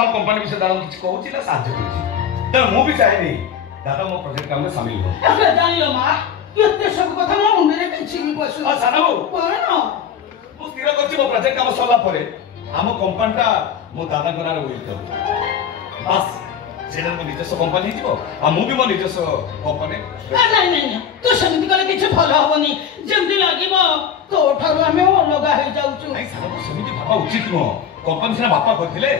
ଆମ କମ୍ପାନୀ ବିଷୟରେ ଦାଦା କିଛି କହୁଛି ନା ସାହାଯ୍ୟ କରୁଛି ତେଣୁ ମୁଁ ବି ଚାହେଁନି ଦାଦା ମୋ ପ୍ରୋଜେକ୍ଟ କାମରେ ସାମିଲ ହୁଅ ଜାଣିଲ ମା ଏତେ ସବୁ କଥା ମୋ ମୁଣ୍ଡରେ କିଛି ବି ପଶୁନି ସାନ ବାବୁ କଣ ମୁଁ ସ୍ଥିର କରିଛି ମୋ ପ୍ରୋଜେକ୍ଟ କାମ ସରିଲା ପରେ ଆମ କମ୍ପାନୀଟା ମୋ ଦାଦାଙ୍କ ନାଁରେ ଉଇଲ୍ କରିବି ବାସ୍ ସେଟା ମୋ ନିଜସ୍ୱ କମ୍ପାନୀ ହେଇଯିବ ଆଉ ମୁଁ ବି ମୋ ନିଜସ୍ୱ କମ୍ପାନୀ ନାଇଁ ତୁ ସେମିତି କଲେ କିଛି ଭଲ ହବନି ଯେମିତି ଲାଗିବ ତୋଠାରୁ ଆମେ ଅଲଗା ହେଇଯାଉଛୁ ନାଇଁ ସାନ ବାବୁ ସେମିତି ଭାବା ଉଚିତ ନୁହଁ କମ୍ପାନୀ ସିନା ବାପା କରିଥିଲେ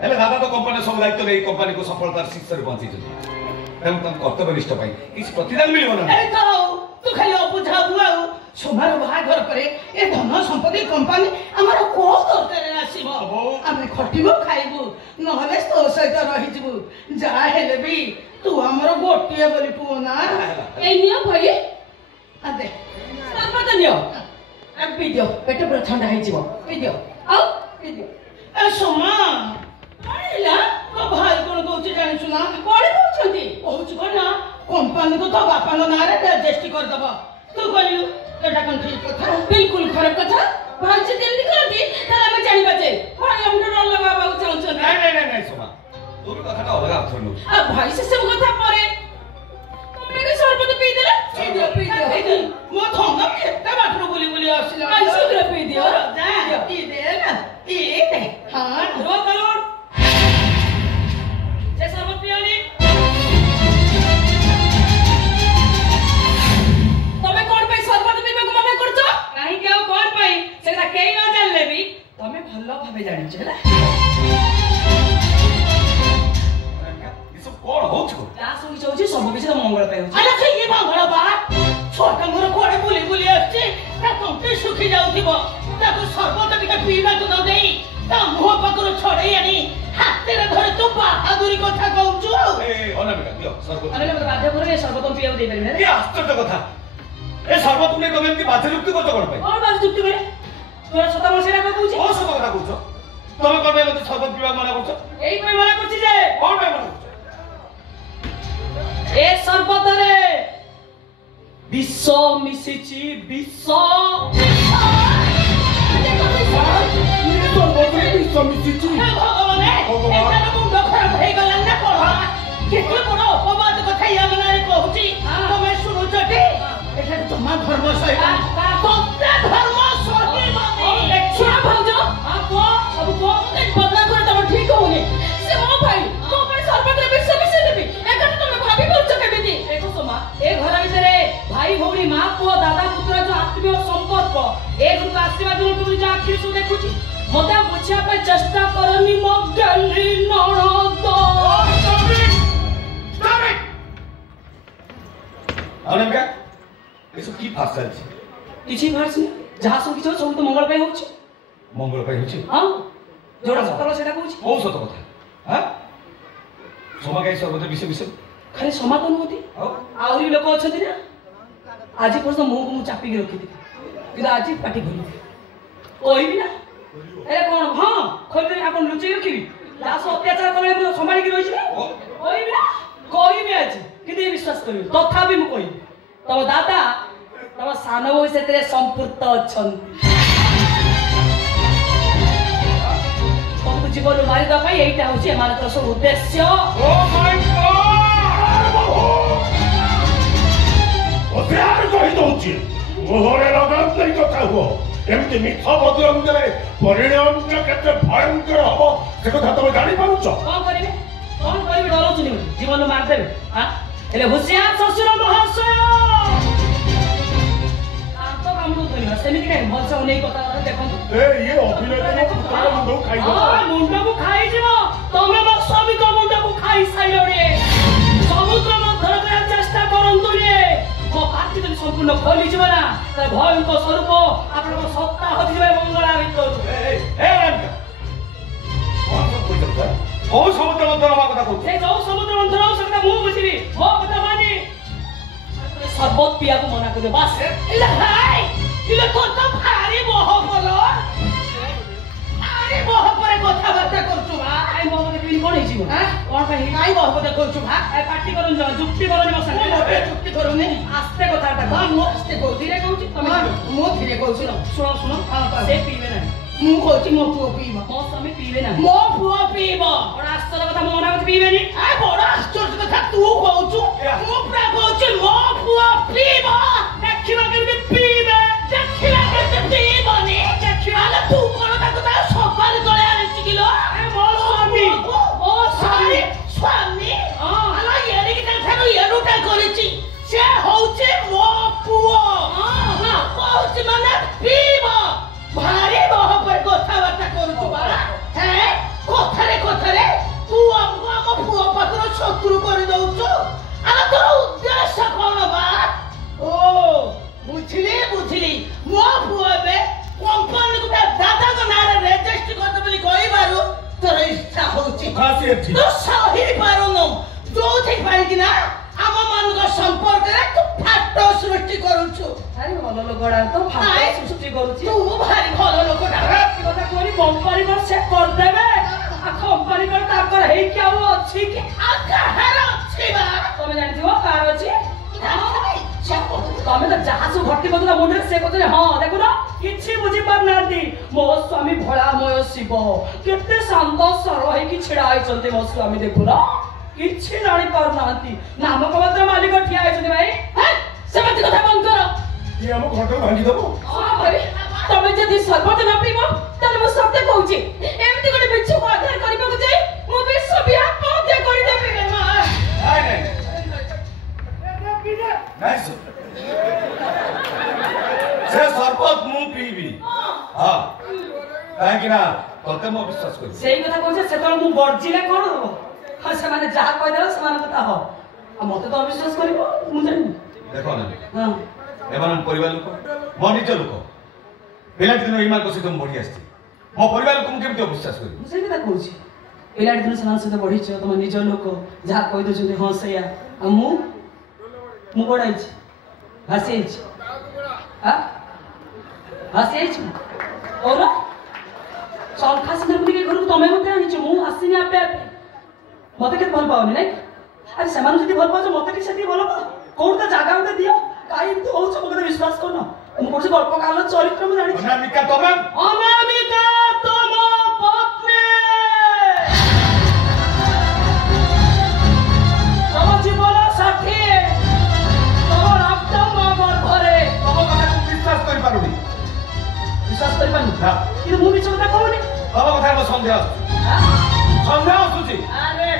ହେଲେ ଦାଦା ତ କମ୍ପାନୀର ସବୁ ଦାୟିତ୍ୱ ନେଇ କମ୍ପାନୀକୁ ସଫଳତାର ଶୀର୍ଷରେ ପହଞ୍ଚେଇଛନ୍ତି ତେଣୁ ତାଙ୍କ କର୍ତ୍ତବ୍ୟନିଷ୍ଠ ପାଇଁ କିଛି ପ୍ରତିଦାନ ମିଳିବ ନା ତୁ ଖାଲି ଅବୁଝାବୁ ଆଉ ସୁମାର ବାହାଘର ପରେ ଏ ଧନ ସମ୍ପତ୍ତି କମ୍ପାନୀ ଆମର କୋଉ ଦରକାରରେ ଆସିବ ଆମେ ଖଟିବୁ ଖାଇବୁ ନହେଲେ ତୋ ସହିତ ରହିଯିବୁ ଯାହା ହେଲେ ବି ତୁ ଆମର ଗୋଟିଏ ବୋଲି ପୁଅ ନା ଏଇ ନିଅ ଭାଇ ଆଦେ ସର୍ବତ ନିଅ ପିଦିଅ ପେଟ ପୁରା ଥଣ୍ଡା ହେଇଯିବ ପିଦିଅ ଆଉ ପିଦିଅ ଏ ସୁମା ହେଲା ତୋ ଭାଇ କଣ କହୁଛି ଜାଣିଛୁ ନା କଣ କହୁଛନ୍ତି କହୁଛୁ କଣ ନା କମ୍ପାନୀକୁ ତ ବାପାଙ୍କ ନାଁରେ ରେଜିଷ୍ଟ୍ରି କରିଦବ ତୁ କହିଲୁ ଏଟା କଣ ଠିକ କଥା ବିଲକୁଲ ଖରାପ କଥା ଭାଇ ଯଦି ଏମିତି କରନ୍ତି ତାହେଲେ ଆମେ ଜାଣିବା ଯେ ଭାଇ ଆମଠାରୁ ଅଲଗା ହେବାକୁ ଚାହୁଁଛନ୍ତି ନାଇଁ ସୁମା ତୁ ବି କଥାଟା ଅଲଗା ଅର୍ଥ ନେଉଛୁ ଭାଇ ସେ ସବୁ କଥା ପରେ ତମେ ଏବେ ସର୍ବତ ପିଇଦେଲେ ପିଇଦିଅ ମୋ ଥଣ୍ଡା କେତେ ବାଟରୁ ବୁଲି ବୁଲି ଆସିଲା ଶୀଘ୍ର ପିଇଦିଅ ପିଇଦେ ନା ପିଇଦେ ହଁ ରୋ ତରୁଣ ସେ ସର୍ବତ ପିଅନି ତମେ କଣ ପାଇଁ ସର୍ବତ ପିଇବାକୁ ମନା କରୁଛ କାହିଁକି ଆଉ କଣ ପାଇଁ ସେଟା କେହି ନ ଜାଣିଲେ ବି ତମେ ଭଲ ଭାବେ ଜାଣିଛ ହେଲା କଣ ହଉଛି ଯାହା ଶୁଣିଛ ହଉଛି ସବୁ କିଛି ତ ମଙ୍ଗଳ ପାଇଁ ହଉଛି ଆରେ ସେଇ ମଙ୍ଗଳ ବା ଛୋଟ ମୋର କୁଆଡେ ବୁଲି ବୁଲି ଆସିଛି ତା ତଣ୍ଟି ଶୁଖି ଯାଉଥିବ ତାକୁ ସର୍ବତ ଟିକେ ପିଇବାକୁ ନ ଦେଇ ତା ମୁହଁ ପାଖରୁ ଛଡେଇ ଆଣି ହାତରେ ଧରି ତୁ ବାହାଦୁରୀ କଥା କହୁଛୁ ଆଉ ଅନାମିକା ଦିଅ ସର୍ବତ ଆରେ ମତେ ବାଧ୍ୟ କରି ସର୍ବତ ପିଇବାକୁ ଦେଇପାରିବି କି ଆଶ୍ଚର୍ଯ୍ୟ କଥା ଏ ସର୍ବତ ନେଇ ତମେ ଏମିତି ବାଧ୍ୟ ଯୁକ୍ତି କରୁଛ କଣ ପାଇଁ କଣ ବାଧ୍ୟ ଯୁକ୍ତି କରେ ତୋର ସତ ମନ ସେଇଟା କହୁଛି କଣ ସତ କଥା କହୁଛ ତମେ କଣ ପାଇଁ ମତେ ସର୍ବତ ପିଇବାକୁ ମନା କରୁଛ ଏଇ ପାଇଁ ମନା କରୁଛି ଯେ କଣ ପାଇଁ ମନା କରୁଛ ଏ ସର୍ବତରେ ବିଷ ମିଶିଛି ବିଷ ଭଗବାନ ମୁଣ୍ଡ ଖରାପ ହେଇଗଲାଣି ନା କଣ କେତେ ବଡ ଅପବାଦ କଥା ୟା ମନରେ କହୁଛି ତମେ ଶୁଣୁଛ ଟି ଏଠାରେ ଜମା ଧର୍ମ ସହିବ ଧର୍ମ ଭାଉଜ ସବୁ ବଦନା করে ତମ ଠିକ ହଉନି ସେ ମୋ ଭାଇ ମୋ ପାଇଁ ସର୍ବତରେ ବିଷ ମିଶେଇ ଦେବି ଏକଥା ତମେ ଭାବି ପାରୁଛ କେମିତି ଦେଖ সোমা ଏ ଘର ଭିତରେ ଭାଇ ଭଉଣୀ ମା ପୁଅ ଦାଦା ପୁତ୍ର ଯୋଉ ଆତ୍ମୀୟ ସମ୍ପର୍କ ଏ ଘରକୁ ଆସିବା ଦିନଠୁ ନିଜ ଆଖିରେ ସବୁ ଦେଖୁଛି ମତେ ବୁଝିବା ପାଇଁ ଚେଷ୍ଟା କରନି ମୋ ଗେଲି ନଣନ୍ଦ ଅନାମିକା ଏସବୁ କି ଫାସ ଚାଲିଛି କିଛି ଫାର୍ସ ନାହିଁ ଯାହା ସବୁ କିଛି ସବୁ ତ ମଙ୍ଗଳ ପାଇଁ ହଉଛି ମଙ୍ଗଳ ପାଇଁ ହଉଛି ହଁ ଯୋଉଟା ସତ ସେଟା କହୁଛି କୋଉ ସତ କଥା ହଁ ସମା କାହିଁ ସର୍ବତ ବିଷ ବିଷ ଖାଲି ସମାଧାନ ନୁହନ୍ତି ଆହୁରି ଲୋକ ଅଛନ୍ତି ନା ଆଜି ପର୍ଯ୍ୟନ୍ତ ମୁହଁକୁ ମୁଁ ଚାପିକି ରଖିଥିଲି କିନ୍ତୁ ଆଜି ପାଟି ଖୋଲିବି କହିବି ନା ଏରେ କଣ ହଁ ଖୋଲିଦେବି ଆପଣ ଲୁଚେଇ ରଖିବି ଯାହା ସବୁ ଅତ୍ୟାଚାର କଲେ ମୁଁ ସମ୍ଭାଳିକି ରହିଛି କହିବି ନା କହିବି ଆଜି କିନ୍ତୁ ଏ ବିଶ୍ୱାସ କରିବି ତଥାପି ମୁଁ କହିବି ତମ ଦାଦା ତମ ସାନ ବୋଉ ସେଥିରେ ସମ୍ପୃକ୍ତ ଅଛନ୍ତି ତମକୁ ଜୀବନରୁ ମାରିବା ପାଇଁ ଏଇଟା ହଉଛି ଏମାନଙ୍କର ସବୁ ଉଦ୍ଦେଶ୍ୟ କହିଦଉଛି ମୁହଁରେ ଲଗାନ୍ତୁ ଏଇ କଥା ହୁଅ ଏମିତି ମିଛ ବଦଳରେ ପରିଣାମଟା କେତେ ଭୟଙ୍କର ହବ ସେ କଥା ତମେ ଜାଣିପାରୁଛ କଣ କରିବେ ଡରଉଛନ୍ତି ଜୀବନ ମାରିଦେବେ ହେଲେ ହୁସିଆର ଶ୍ୱଶୁର ମହାଶୟ ସେମିତି କାହିଁ ଭଲସେ ଅନେଇ କଥା ଦେଖନ୍ତୁ ମୁଣ୍ଡକୁ ଖାଇଯିବ ତମେ ମୋ ସ୍ୱାମୀଙ୍କ ମୁଣ୍ଡକୁ ଖାଇ ସାଇଲଣି ସମୁଦ୍ର ମଧ୍ୟରେ ଚେଷ୍ଟା କରନ୍ତୁନି ମୋ ପାଟି ଯଦି ସମ୍ପୂର୍ଣ୍ଣ ଖୋଲିଯିବ ନା ତାହେଲେ ଭୟଙ୍କ ସ୍ୱରୂପ ଆପଣଙ୍କ ସତ୍ତା ହଜିଯିବ ମଙ୍ଗଳା ଭିତରୁ କୋଉ ସମୁଦ୍ର ମନ୍ଥନ ହବା କଥା କହୁଛି ସେ ଯୋଉ ସମୁଦ୍ର ମନ୍ଥନ ହଉ ସେ କଥା ମୁଁ ବୁଝିବି ମୋ କଥା ମାନି ସର୍ବତ ପିଇବାକୁ ମନା କରିବେ ବାସ୍ ଭାରି ବହ ଭଲ ଭାରି ବହ ପରେ କଥାବାର୍ତ୍ତା କରୁଛୁ ଭା କାଇଁ ବହ ଦେଖି କଣ ହେଇଯିବ କଣ ପାଇଁ କାଇଁ ବହ କଥା କରୁଛୁ ଭା ପାଟି କରୁନି ଜମା ଯୁକ୍ତି କରୁନି ମୋ ସାଙ୍ଗରେ ଯୁକ୍ତି କରୁନି ଆସ୍ତେ କଥାବାର୍ତ୍ତା ମୁଁ ଆସ୍ତେ କହୁଛି ଧୀରେ କହୁଛି ତମେ ମୁଁ ଧୀରେ କହୁଛି ଶୁଣ ସେ ପିଇବେ ନାହିଁ ମୁଁ କହୁଛି ମୋ ପୁଅ ପିଇବ ମୋ ସ୍ୱାମୀ ପିଇବେ ନାହିଁ ମୋ ପୁଅ ପିଇବ ପିଇବେନି ବଡ ଆଶ୍ଚର୍ଯ୍ୟ କଥା ତୁ କହୁଛୁ ମୁଁ ପୁରା କହୁଛି ମୋ ପୁଅ ପିଇବ ଦେଖିବା କେମିତି ପିଇବେ ଦେଖିଲା କେତେ ପିଇବନି ଦେଖିଲା ତୁ କଣ ତାକୁ ତା ସବାରି ତଳେ ଆଣିଛି କିଲୋ ମୋ ସ୍ୱାମୀ ମୋ ସ୍ୱାମୀ ସ୍ୱାମୀ ଆଲା ଏଡ଼ିକି ତାଠାରୁ ଏଡ଼ୁଟା କରିଛି ସେ ହଉଛି ମୋ ପୁଅ କହୁଛି ମାନେ ପିଇବ ଭାରି ବହପରେ କଥାବାର୍ତ୍ତା କରୁଛୁ ବାଳା କଥାରେ କଥାରେ ତୁ ଆମକୁ ଆମ ପୁଅ ପାଖରୁ ଶତ୍ରୁ କରିଦଉଛୁ ଆରେ ତୋର ଉଦ୍ଦେଶ୍ୟ କଣ ବା ଓ ବୁଝିଲି ମୋ ପୁଅ ଏବେ କମ୍ପାନୀକୁ ତା ଦାଦାଙ୍କ ନାଁରେ ରେଜିଷ୍ଟ୍ରି କରିଦେବ ବୋଲି କହିବାରୁ ତୋର ଇଚ୍ଛା ହଉଛି ତୁ ସହି ପାରୁନୁ ଯୋଉଥିପାଇଁ କି ନା ଆମ ମାନଙ୍କ ସମ୍ପର୍କରେ ତୁ ଫାଟ ସୃଷ୍ଟି କରୁଛୁ ଭାରି ଭଲ ଲୋକଟା ତ ଫାଟ ସୃଷ୍ଟି କରୁଛି ତୁ ଭାରି ଭଲ ଲୋକଟା କଥା କୁହନି କମ୍ପାନୀ କଣ ସେ କରିଦେବେ ଆଉ କମ୍ପାନୀ କଣ ତାଙ୍କର ହେଇକି ଆଉ ଅଛି କି ଆଉ କାହାର ଅଛି ବା ତମେ ଜାଣିଥିବ କାହାର ଅଛି ତମେ ତ ଯାହା ସବୁ ଭର୍ତ୍ତି କରୁଛ ମୁଣ୍ଡରେ ସେ କହୁଛନ୍ତି ହଁ ଦେଖୁନ କିଛି ବୁଝି ପାରୁନାହାନ୍ତି ମୋ ସ୍ୱାମୀ ଭଳାମୟ ଶିବ କେତେ ଶାନ୍ତ ସରଳ ହେଇକି ଛିଡା ହେଇଛନ୍ତି ମୋ ସ୍ୱାମୀ ଦେଖୁନ କିଛି ଜାଣି ପାରୁନାହାନ୍ତି ନାମକ ମାତ୍ର ମାଲିକ ଠିଆ ହେଇଛନ୍ତି ଭାଇ ସେମିତି କଥା ବନ୍ଦ କର ଇଏ ଆମ ଘରଟା ଭାଙ୍ଗିଦବ ତମେ ଯଦି ସର୍ବତ ନ ପିଇବ ତାହେଲେ ମୁଁ ସତ୍ୟ କହୁଛି ଏମିତି ଗୋଟେ ମିଛକୁ ଆଧାର କରିବାକୁ ଯାଇ ମୁଁ ବିଶ୍ୱ ଆତ୍ମହତ୍ୟା କରିଦେବି ସେ ସରବତ ମୁଁ ପିଇବି ହଁ କାହିଁକି ନା ତତେ ମୁଁ ବିଶ୍ୱାସ କରିବି ସେଇ କଥା କହୁଛେ ସେତେବେଳେ ମୁଁ ବର୍ଜିଲେ କଣ ହବ ହଁ ସେମାନେ ଯାହା କହିଦେଲେ ସେମାନେ କଥା ହବ ଆଉ ମତେ ତ ଅବିଶ୍ୱାସ କରିବ ମୁଁ ଜାଣିନି ଦେଖ ନା ହଁ ଏମାନଙ୍କ ପରିବାର ଲୋକ ମୋ ନିଜ ଲୋକ ପିଲାଟି ଦିନ ଏମାନଙ୍କ ସହିତ ମୁଁ ବଢି ଆସିଛି ମୋ ପରିବାର ଲୋକ ମୁଁ କେମିତି ଅବିଶ୍ୱାସ କରିବି ମୁଁ ସେଇ କଥା କହୁଛି ପିଲାଟି ଦିନ ସେମାନଙ୍କ ସହିତ ବଢିଛ ତମ ନିଜ ଲୋକ ଯାହା କହିଦେଉଛନ୍ତି ହଁ ସେଇଆ ଆଉ ମୁଁ ବଡ଼ ହେଇଛି ଭାସି ହେଇଛି ଭାସି ହେଇଛି କହୁନ ଶଙ୍ଖା ସିନ୍ଦୁର ଟିକେ ଘରକୁ ତମେ ମତେ ଆଣିଛ ମୁଁ ଆସିନି ଆପେ ଆପେ ମତେ କେତେ ଭଲ ପାଉନି ନାଇଁ ଆରେ ସେମାନଙ୍କୁ ଯଦି ଭଲ ପାଉଛ ମତେ ଟିକେ ସେତିକି ଭଲ ପାଅ କୋଉଠି ତ ଜାଗା ଗୋଟେ ଦିଅ କାହିଁ ଏମିତି ହଉଛ ମୋ କଥା ବିଶ୍ୱାସ କରୁନ ମୁଁ କହୁଛି ଗଳ୍ପ କାଳର ଚରିତ୍ର ମୁଁ ଜାଣିଛି ଅନାମିକା ତମେ ଅନାମିକା ତମ ପତ୍ନୀ ତମ ଜୀବନ ସାଥୀ ତମ ରକ୍ତ ମୋ ଗର୍ଭରେ ତମ କଥାକୁ ବିଶ୍ୱାସ କରିପାରୁନି ବିଶ୍ୱାସ କରିପାରୁନି କିନ୍ତୁ ମୁଁ ମିଛ କଥା କହୁନି ତମ କଥା ମୋ ସନ୍ଦେହ ଆସୁଛି ଆରେ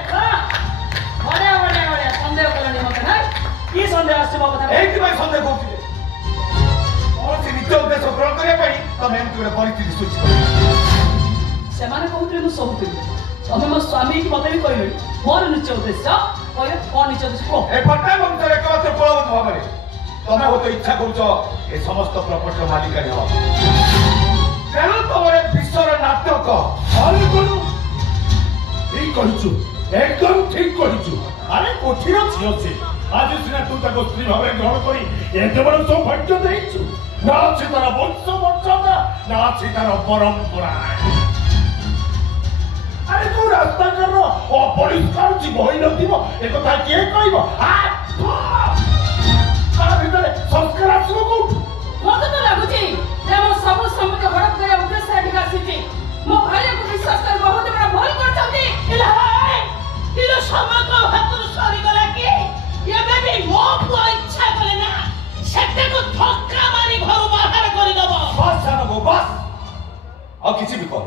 ବଢିଆ ସନ୍ଦେହ କଲଣି ମତେ ନା କି ସନ୍ଦେହ ଆସୁଛି ମୋ କଥା ଏଇଥିପାଇଁ ସନ୍ଦେହ କରୁଥିଲେ କୌଣସି ନିଜ ଉଦ୍ଦେଶ୍ୟ ପୂରଣ କରିବା ପାଇଁ ତମେ ଏମିତି ଗୋଟେ ପରିସ୍ଥିତି ସୃଷ୍ଟି କର ସେମାନେ କହୁଥିଲେ ମୁଁ ଶୋଉଥିଲି ତମେ ମୋ ସ୍ୱାମୀ କି ମତେ ବି କହିଲେଣି ମୋର ନିଶ୍ଚୟ ଉଦ୍ଦେଶ୍ୟ କହିଲେ କଣ ନିଶ୍ଚୟ ଉଦ୍ଦେଶ୍ୟ କୁହ ଏ ପଟ୍ଟା ବଂଶର ଏକମାତ୍ର କୁଳବନ୍ତ ଭାବରେ ତମେ ହୁଏତ ଇଚ୍ଛା କରୁଛ ଏ ସମସ୍ତ ପ୍ରପର୍ଟିର ମାଲିକାଣୀ ହବା ତେଣୁ ତମର ବିଶ୍ୱର ନାଟକ ଆରେ କଣ ଠିକ କହିଛୁ একদম ঠিক করিছু আরে কোঠির ঝিও সে আজ সিনা তুই তাকে স্ত্রী ভাবে গ্রহণ করি এতে বড় সৌভাগ্য দেইছু না আছে তার বংশ মর্যাদা না আছে তার পরম্পরা আরে তুই রাস্তাঘাটর অপরিষ্কার জীব হই নথিব একথা কে কইব তার ভিতরে সংস্কার আসিব কোউঠু মতে তো লাগুছি যে আমার সব সম্পত্তি হড়প করে উদ্দেশ্য এটি আসিছি ମୋ ଭାଇକୁ ବିଶ୍ୱାସ କରି ବହୁତ ବଡ଼ ଭୁଲ କରିଛନ୍ତି କିଲୋ ସମଗ୍ର ହାତରୁ ସରିଗଲା କି ଏବେ ବି ମୋ ପୁଅ ଇଚ୍ଛା କଲେ ନା ସେଟାକୁ ଧକ୍କା ମାରି ଘରୁ ବାହାର କରିଦବ ବାସ୍ ଜାଣବ ବାସ୍ ଆଉ କିଛି ବି କର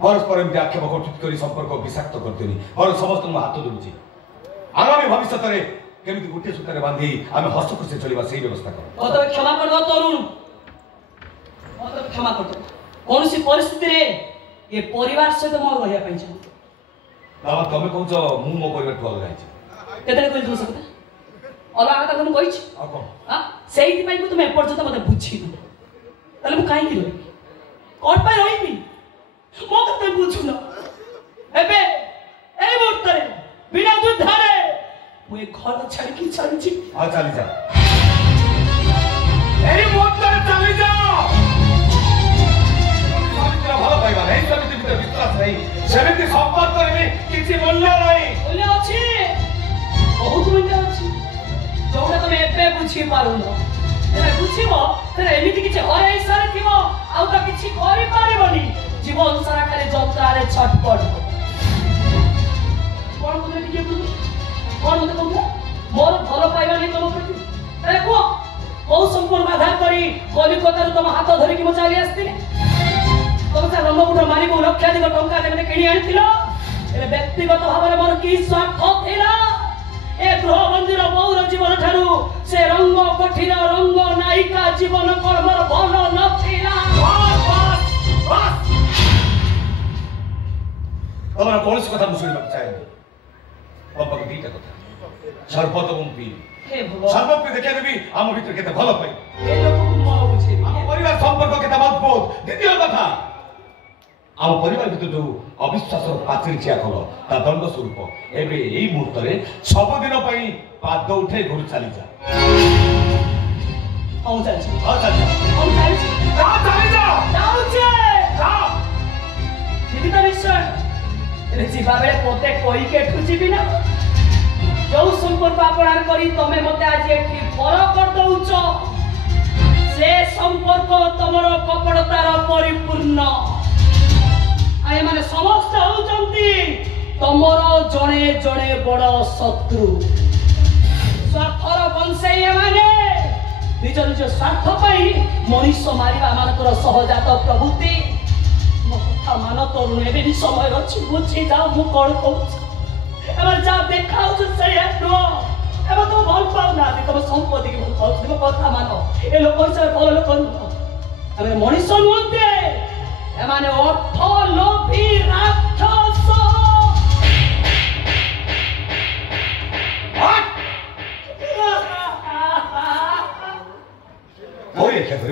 ପରସ୍ପର ଏମିତି ଆକ୍ଷେପ କଟୁଟି କରି ସମ୍ପର୍କ ବିଷାକ୍ତ କରିଦେନି ମୋର ସମସ୍ତଙ୍କୁ ହାତ ଯୋଡୁଛି ଆଗାମୀ ଭବିଷ୍ୟତରେ କେମିତି ଗୋଟିଏ ସୂତାରେ ବାନ୍ଧି ଆମେ ହସ ଖୁସି ଚଳିବା ସେଇ ବ୍ୟବସ୍ଥା କର ମତେ କ୍ଷମା କରିଦେବ ତରୁଣ ମତେ କ୍ଷମା କରିଦେବ କୌଣସି ପରିସ୍ଥିତିରେ ଏ ପରିବାର ସହିତ ମୁଁ ରହିବା ପାଇଁ ଚାହୁଁ ବାବା ତମେ କହୁଛ ମୁଁ ମୋ ପରିବାରଠୁ ଅଲଗା ହେଇଛି କେତେବେଳେ କହିଲି ତୁମ ସେ କଥା ଅଲଗା କଥା ମୁଁ କହିଛି ଆଉ କଣ ସେଇଥିପାଇଁ ମୁଁ ତୁମେ ଏପର୍ଯ୍ୟନ୍ତ ମତେ ବୁଝିନ ତାହେଲେ ମୁଁ କାହିଁକି ରହିବି କଣ ପାଇଁ ରହିବି ମୋ କଥା ବୁଝୁନ ଏବେ ଏଇ ମୁହୂର୍ତ୍ତରେ ବିନା ଯୁଦ୍ଧରେ ମୁଁ ଏ ଘର ଛାଡ଼ିକି ଚାଲିଛି ଆଉ ଚାଲିଯା ଏଇ ମୁହୂର୍ତ୍ତରେ ଚାଲିଯାଅ ଭଲ ପାଇବା ନାହିଁ ସେମିତି ଭିତରେ ବିଶ୍ୱାସ ନାହିଁ ସେମିତି ସମ୍ପର୍କରେ ବି କିଛି ମୂଲ୍ୟ ନାହିଁ ମୂଲ୍ୟ ଅଛି ବହୁତ ମୂଲ୍ୟ ଅଛି ଯୋଉଟା ତମେ ଏବେ ବୁଝିପାରୁନ ଯେବେ ବୁଝିବ ତେବେ ଏମିତି କିଛି ହରେଇ ସାରିଥିବ ଆଉ ତ କିଛି କରିପାରିବନି ଜୀବନ ସାରା ଖାଲି ଯନ୍ତ୍ରାରେ ଛଟପଟ ଭିତରୁ ତମ ହାତ ଧରିକି ମୁଁ ଚାଲି ଆସିଥିଲି। ତମେ ସେ ରଙ୍ଗପୁର ମାରିବୁ ଲକ୍ଷାଧିକ ଟଙ୍କା ଦେବେ କିଣି ଆଣିଥିଲ। ହେଲେ ବ୍ୟକ୍ତିଗତ ଭାବରେ ମୋର କି ସ୍ୱାର୍ଥ ଥିଲା? ଏ ଗୃହବନ୍ଦୀର ବଉର ଜୀବନ ଠାରୁ ସେ ରଙ୍ଗ କୋଠିର ରଙ୍ଗ ନାୟିକା ଜୀବନ କଣ ମୋର ଭଲ ନଥିଲା? ତମର କୌଣସି କଥା ମୁଁ ଶୁଣିବାକୁ ଚାହେଁନି। ବାପାକୁ ଦିଟା କଥା, ସର୍ବତ ଏବଂ ପିଇ। ସର୍ବତ ଦେଖିବା ଦେବି ଆମ ଭିତରେ କେତେ ଭଲ ପାଇ, ଆମ ପରିବାର ସମ୍ପର୍କ କେତେ ମଜବୁତ। ଦ୍ୱିତୀୟ କଥା, ଆମ ପରିବାର ଭିତରେ ଯୋଉ ଅବିଶ୍ୱାସର ପାଚେରୀ ଚିଆ କଲ ତା ଦଣ୍ଡ ସ୍ୱରୂପ ଏବେ ଏଇ ମୁହୂର୍ତ୍ତରେ ସବୁଦିନ ପାଇଁ ପାଦ ଉଠେଇ ଘରୁ ଚାଲିଯା। ଯିବା ବେଳେ ପୋତେ କହିକି ଏଠୁ ଯିବି ନା? ଯୋଉ ସମ୍ପର୍କ ଆପଣାର କରି ତମେ ମତେ ଆଜି ଏଠି ପର କରିଦଉଛ ସେ ସମ୍ପର୍କ ତମର କପଟତାର ପରିପୂର୍ଣ୍ଣ। ଏମାନେ ସମସ୍ତେ ହଉଛନ୍ତି ତମର ଜଣେ ଜଣେ ବଡ ଶତ୍ରୁ। ସ୍ୱାର୍ଥର ବଂଶେଇ ଏମାନେ ନିଜ ନିଜ ସ୍ୱାର୍ଥ ପାଇଁ ମଣିଷ ମାରିବା ମାନଙ୍କର ସହଜାତ ପ୍ରଭୃତି। ମୋ କଥା ମାନ ତରୁଣ, ଏବେ ବି ସମୟ ଅଛି, ବୁଝି ଯାଅ ମୁଁ କଣ କହୁଛି। ଏବେ ଯାହା ଦେଖାଉଛି ସେଇଆ ନୁହଁ। ଏବେ ତମ ଭଲ ପାଉନାହାନ୍ତି, ତମ ସମ୍ପତ୍ତିକି ଭଲ ପାଉଛନ୍ତି। ମୋ କଥା ମାନ, ଏ ଲୋକ ହିସାବରେ ଭଲ ଲୋକ ନୁହଁ। ଆମେ ମଣିଷ ନୁହନ୍ତି, ଏମାନେ ଅର୍ଥ ଲୋଭୀ ରାକ୍ଷସ।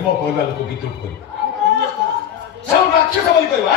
ମୋ ପରିବାର ଲୋକ ବିଦ୍ରୁପ କରିବ, ସବୁ ରାକ୍ଷସ ବୋଲି କହିବ।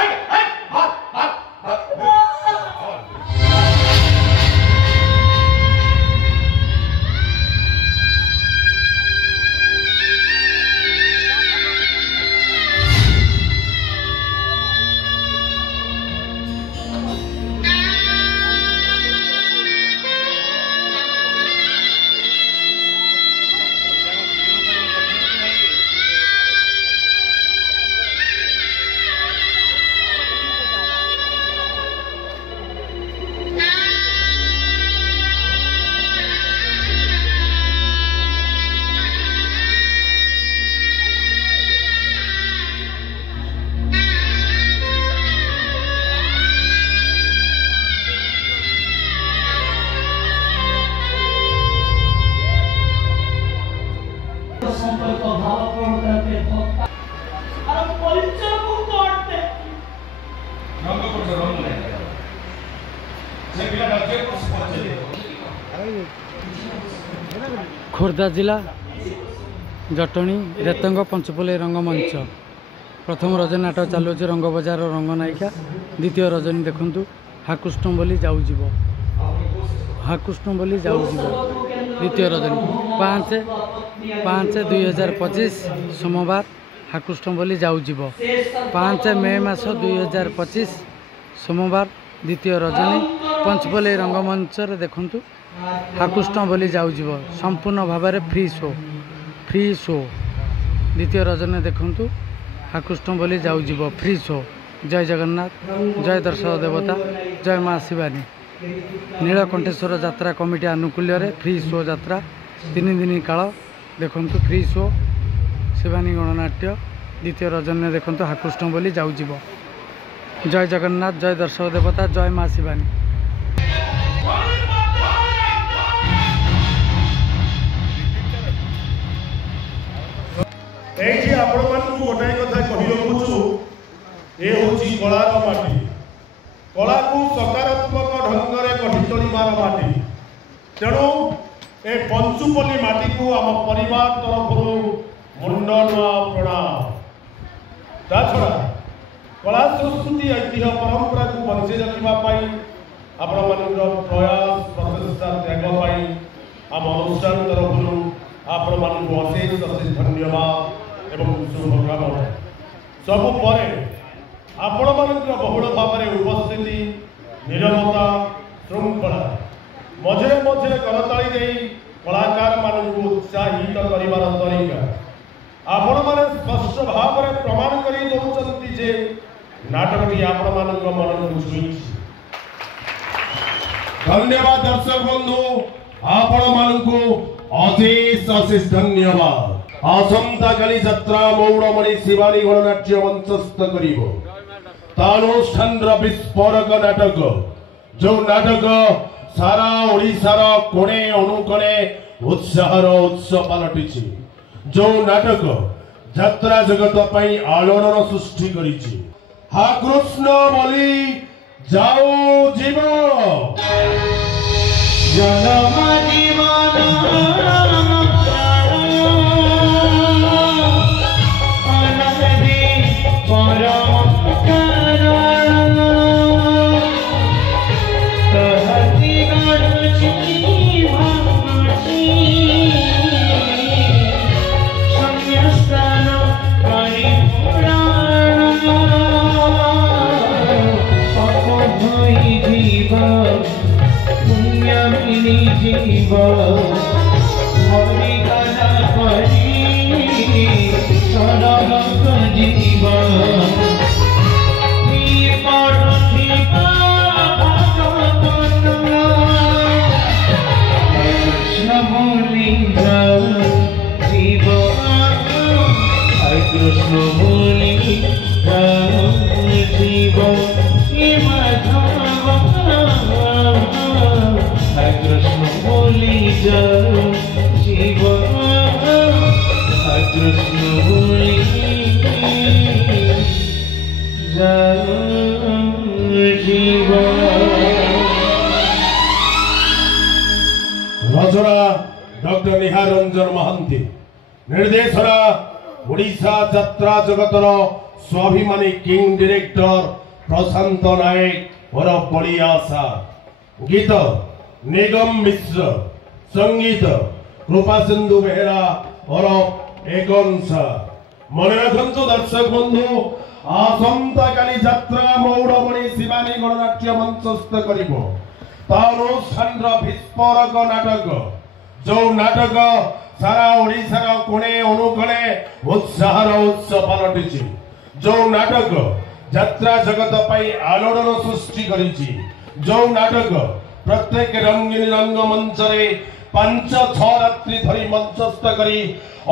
खोर्धा जिला जटणी रेतंग पंचपल्ली रंगमंच प्रथम रजनी नाटक चलुच रंग बजार रंगनायिका। द्वितीय रजनी देखु हाकृष्ण बोली जाऊजीव, हाकृष्ण बोली जाऊजीव। द्वितीय रजनी 5/5/2025 सोमवार हाकृष्ण बोली जाऊजीव। 5 मे मास 2025 सोमवार द्वितीय रजनी पंचपल्ली रंगमंच देखु हाकृष्ण बोली जाऊजीव। संपूर्ण भाव में फ्री शो द्वितीय रजनी देखु हाकृष्ण बोली जाऊजीव फ्री शो। जय जगन्नाथ, जय दर्शक देवता, जय माँ शिवानी। नीलकंठेश्वर यात्रा कमिटी आनुकूल्य फ्री शो यात्रा 3 दिन काल देखु फ्री शो शिवानी गणनाट्य। द्वितीय रजनी देखु हाकृष्ण बोली जाऊजीव। जय जगन्नाथ, जय दर्शक देवता, जय माँ शिवानी। एठी आपण मानकु गोटाई कथा कहि रखुछु, ए होची कलार माटी। कला को सकारात्मक ढंग रे गठि तोड़िबार माटी। तेणु ए पंचुपल्ली माटी को आम परिवार तरफ मुंडन प्रणाम। ताछड़ा कला संस्कृति ऐतिह्य परंपरा को बंचे रखिबा पाई आपण मानकर प्रयास प्रचेष्टा त्याग पाई आम अनुष्ठान तरफ आपण मानकु अशेष अशेष धन्यवाद एवं शुभकामना। सब पर आपण मानकर बहुल भाव में उपस्थिति, निरवता, श्रृंखला मझे मझे करताली दे कलाकार मानकु उत्साहित करिवार तरीका आपण माने स्पष्ट भाव में प्रमाण करी दउचंती जे नाटकटी आपण मानकर मन को छुई। धन्यवाद दर्शक बंधु, आपण मानकु अशेष अशेष धन्यवाद। आसंता काली यात्रा मौड़मणि शिवानी गणनाट्य मंचस्थ करिवो तानुष्ठान विस्फोरक नाटक जो नाटक सारा ओडिशार कोणे अनुकोणे उत्साहर उत्स पलटिछि जो नाटक यात्रा जगत पई आलोड़न सृष्टि करिछि हा कृष्ण बोली जाओ जीव जन्म जीवन अनहदि परम कारण कहति गणछि भगवती सम्यस्तान परिपुराण अपभई जीव पुण्यमिनी जीव हरिकथा करी सरलक जीव कृष्ण बोली जाओ जीव कृष्ण बोली जाओ जीव कृष्ण बोली जाओ जीव कृष्ण बोली जाओ जीव रचना डॉक्टर निहार रंजन महांती निर्देशना ओडिशा यात्रा जगतर स्वाभिमानी किंग डायरेक्टर प्रशांत नायक और बड़िया आशा गीत निगम मिश्र संगीत कृपा सिंधु बेहरा और एकंशा मन रखु दर्शक बंधु आसंता काली यात्रा मौड़मणि शिवानी गणनाट्य मंचस्थ करिवो तानुष्ठान विस्फोरक नाटक जो नाटक सारा ओडिशार कोणे अनुकोणे उत्साहर उत्स पलटिछि जो नाटक यात्रा जगत पई आलोड़न सृष्टि करिछि जो नाटक प्रत्येक रंगीन रंगमंच रे 5-6 रात्रि धरी मंचस्थ करी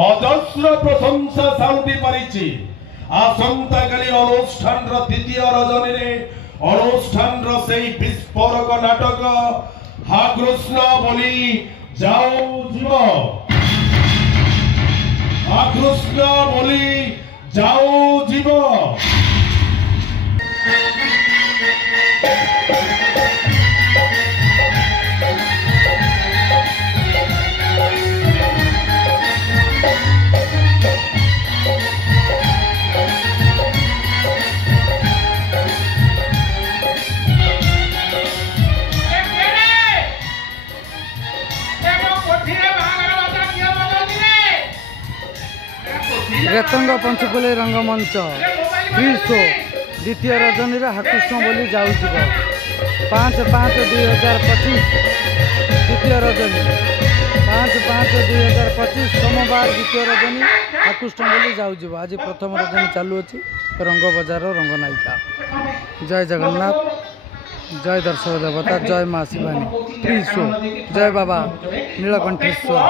अजस्र प्रशंसा साउंडी परिछि आसंता काली अनुष्ठान द्वितीय रजनी रे अनुष्ठान से विस्फोरक नाटक हा कृष्ण बोली जाओ जीव हा कृष्ण बोली जाओ जीव रेतंग पंचकुले रंगमंच फ्री शो द्वितीय रजनी हाकृष्ण बोली जाऊ 5/5/2025 द्वितीय रजनी 5/5/2025 सोमवार द्वितीय रजनी हाकृष्ण बोली जाऊ आज प्रथम रजनी चालू अच्छी रंग बजार रंगनायिका जय जगन्नाथ जय दर्शक देवता जय माँ शिवानी फ्री शो जय बाबा नीलकंठेश्वर।